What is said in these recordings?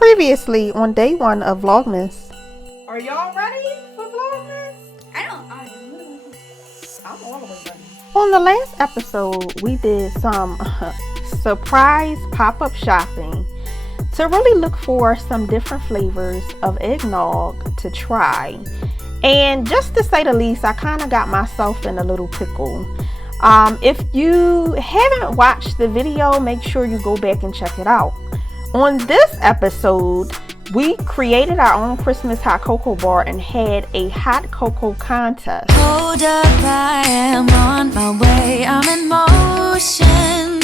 Previously on day 1 of Vlogmas. Are y'all ready for Vlogmas? I'm all the way ready. On the last episode, we did some surprise pop-up shopping to really look for some different flavors of eggnog to try. And just to say the least, I kind of got myself in a little pickle. If you haven't watched the video, make sure you go back and check it out. On this episode, we created our own Christmas hot cocoa bar and had a hot cocoa contest. Hold up, I am on my way, I'm in motion.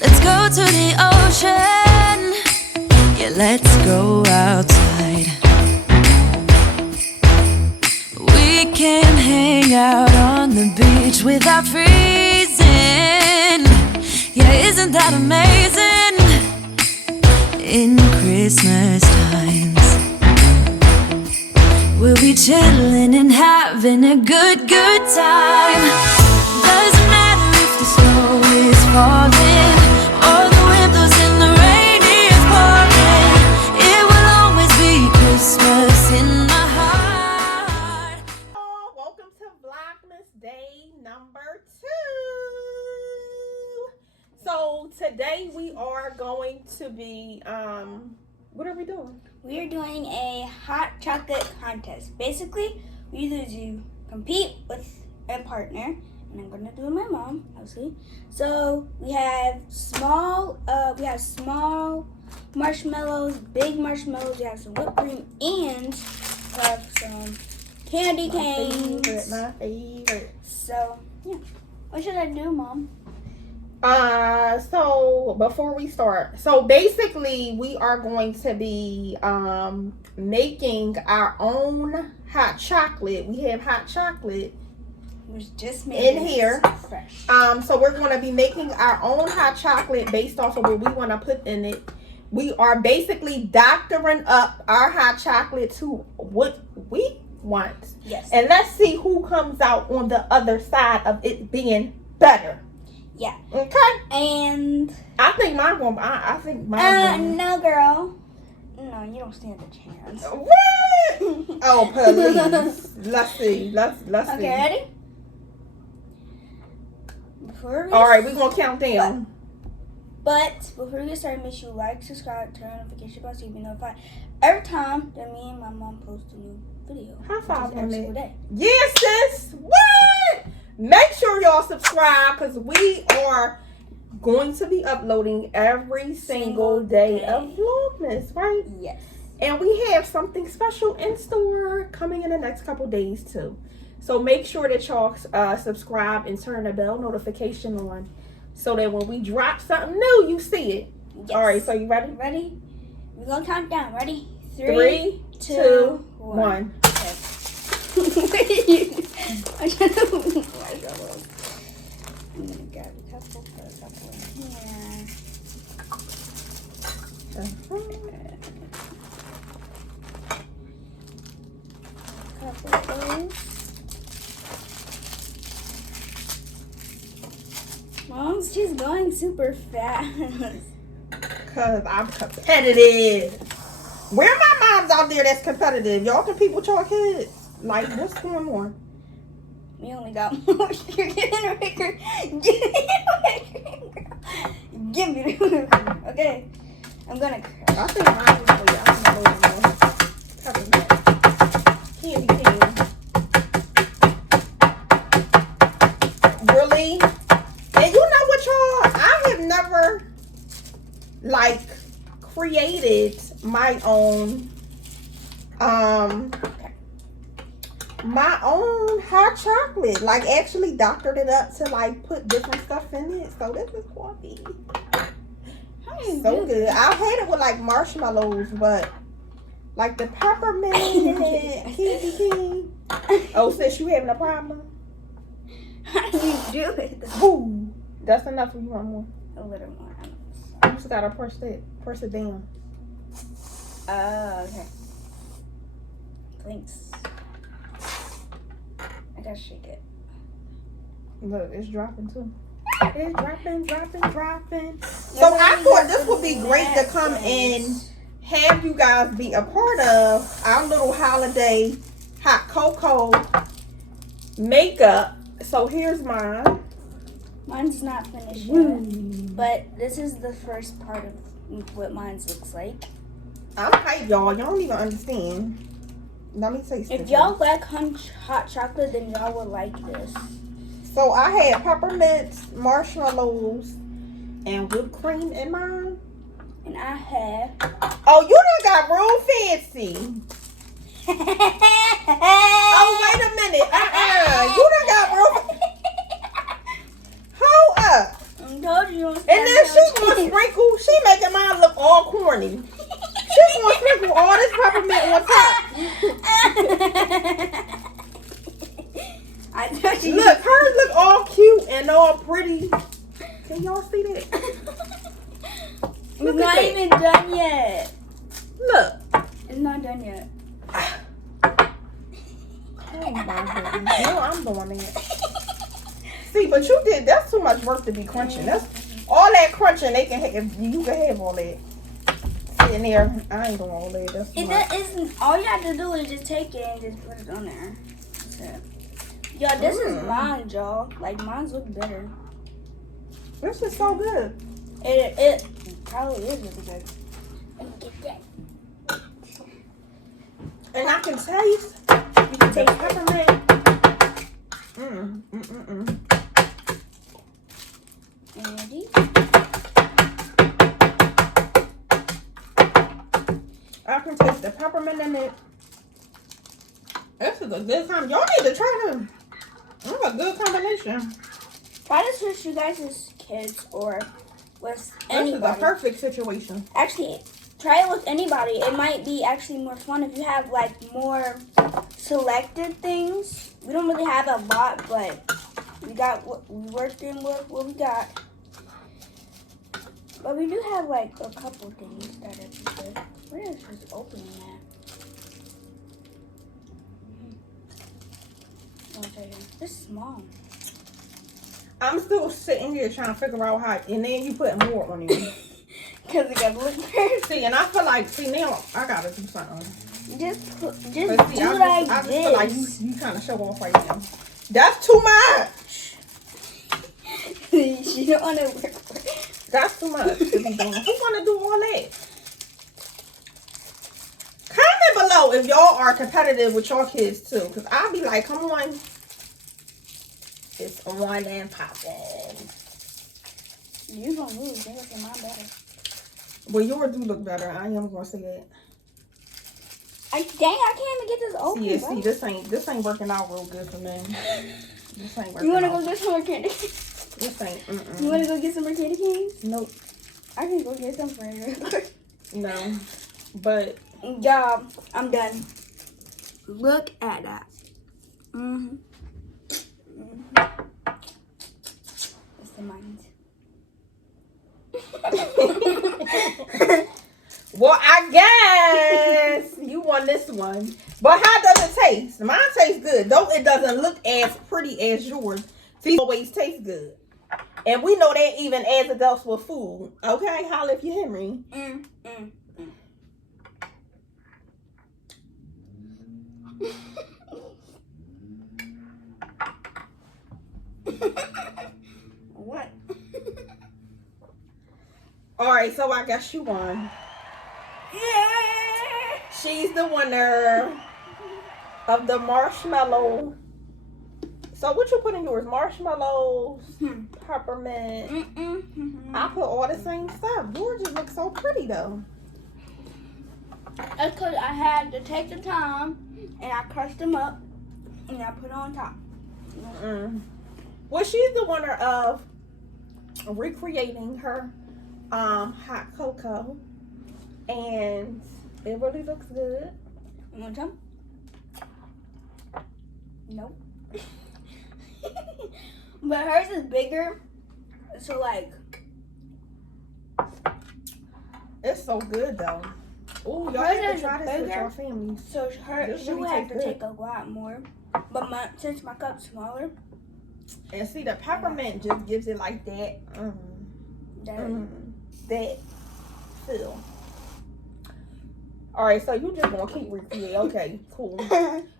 Let's go to the ocean. Yeah, let's go outside. We can hang out on the beach without freezing. Yeah, isn't that amazing? In Christmas times, we'll be chilling and having a good time. Doesn't matter if the snow is falling or the wind blows and the rain is pouring. It will always be Christmas in my heart. Welcome to Vlogmas day number 2. So today we are going to be, what are we doing? We are doing a hot chocolate contest. Basically, we either do compete with a partner, and I'm gonna do it with my mom, obviously. So we have small marshmallows, big marshmallows. We have some whipped cream, and we have some candy canes. My favorite. So yeah, what should I do, Mom? So before we start, so basically we are going to be making our own hot chocolate. We have hot chocolate Just made in here. Fresh. So we're going to be making our own hot chocolate based off of what we want to put in it. We are basically doctoring up our hot chocolate to what we want. Yes. And let's see who comes out on the other side of it being better. Yeah. Okay. And I think mine will. I think mine. No, girl. No, you don't stand a chance. What? Oh, please. Let's see. Let's see. Okay, ready? All right, we're gonna count down. But before we get started, make sure you like, subscribe, turn on notification bell so you be notified every time that me and my mom post a new video. High five on every it. single day. Yes, sis. What? Make sure y'all subscribe because we are going to be uploading every single day of Vlogmas, right? Yes. And we have something special in store coming in the next couple days too. So make sure that y'all subscribe and turn the bell notification on so that when we drop something new, you see it. Yes. All right, so you ready? Ready? We're going to count down. Ready? 3, 2, 1. Okay. I'm gonna grab a couple, put a couple in here. Couple of those. Mom's just going super fast. Cause I'm competitive. Where are my moms out there that's competitive? Y'all compete with y'all kids. Like, what's going on? We only got more sugar. Get in the maker. Get in the maker. Give me the whipped cream. Okay. I'm gonna crash. I think mine was for you. I'm gonna load them more. Peppermint. Candy cane. Really? And you know what, y'all? I have never, like, created my own, hot chocolate. Like, actually doctored it up to, like, put different stuff in it. So this is coffee. So good. I had it with like marshmallows, but like the peppermint candy cane. Oh, sis, you having a problem? How do you do it? Ooh, that's enough. If you want more? A little more. You just gotta press it down. Okay. Thanks. I gotta shake it. Look, it's dropping too. It's dropping. So I thought this would be great to come in have you guys be a part of our little holiday hot cocoa makeup. So here's mine. Mine's not finished yet, but this is the first part of what mine looks like. I'm hyped, y'all. Y'all don't even understand. Let me taste it. If y'all like hot chocolate, then y'all will like this. So I had peppermint, marshmallows, and whipped cream in mine. And I have... Oh, you done got real fancy. Oh, wait a minute. You done got real... Hold up. I told you. And then she gonna sprinkle. She making mine look all corny. She gonna sprinkle all this peppermint on top. I told you. Look, hers look all cute and all pretty. Can y'all see that? It's not even done yet. Look. It's not done yet. Oh my goodness. No, I'm doing it. See, but you did. That's too much work to be crunching. That's all that crunching. They can have. You can have all that. Sitting there. I ain't doing all that. That's too much. All you have to do is just take it and just put it on there. That's it. Y'all, this is mine, y'all. Like, mine's look better. This is so good. It probably is really good. Let me get that. And I can taste. You can taste peppermint. Ready? I can taste the peppermint in it. This is a good time. Y'all need to try them. That's a good combination. Try this with you guys as kids or with anybody. This is a perfect situation. Actually, try it with anybody. It might be actually more fun if you have like more selected things. We don't really have a lot, but we got what we worked in with what we got. But we do have like a couple things that are good. Where is this opening at? This is small. I'm still sitting here trying to figure out how, and then you put more on you. Cause it got look pretty. See, and I feel like, now I gotta do something. Just But see, do I like just feel like this. you kind of show off right now. That's too much. She don't want to work for it. That's too much to be doing. Who want to do all that? Comment below if y'all are competitive with your kids too, because I'll be like, come on. It's on and popping. You gonna lose. They look mine better. Well, yours do look better. I am gonna say that. I can't even get this open. See, this ain't working out real good for me. This ain't working. You wanna out. go get some more candy? This ain't. You wanna go get some more candy canes? Nope. I can go get some for you. No. But yeah, I'm done. Look at that. That's the mind. Well, I guess you won this one. But how does it taste? Mine tastes good. Though it doesn't look as pretty as yours. See, always tastes good. And we know that even as adults with food. Okay? Holla if you hear me. What? Alright, so I guess you won. Yeah. She's the winner of the marshmallow. So what you put in yours? Marshmallows, peppermint. I put all the same stuff. Yours just looks so pretty though. That's because I had to take the time and I crushed them up and I put it on top. Well, she's the winner of recreating her hot cocoa, and it really looks good. You want some? Nope. But hers is bigger, so like it's so good though. Oh, y'all hers have to is try this with bigger, your families. so This she really would have tastes to good. take a lot more. But since my cup's smaller, And see, the peppermint just gives it like that, that feel. All right, so you just gonna keep repeating. Okay, cool.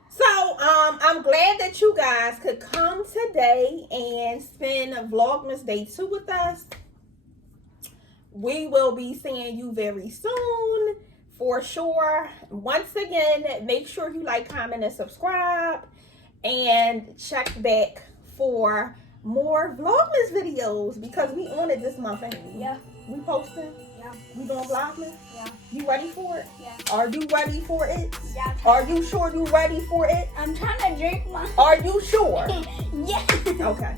So, I'm glad that you guys could come today and spend Vlogmas Day 2 with us. We will be seeing you very soon, for sure. Once again, make sure you like, comment, and subscribe. And check back for more Vlogmas videos because we on it this month, ain't we? Yeah. We posting? Yeah. We doing Vlogmas? Yeah. You ready for it? Yeah. Are you ready for it? Yeah. Are you sure you ready for it? I'm trying to drink my. Are you sure? Yeah. Okay.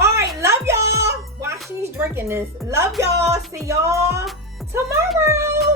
All right. Love y'all. While she's drinking this. Love y'all. See y'all tomorrow.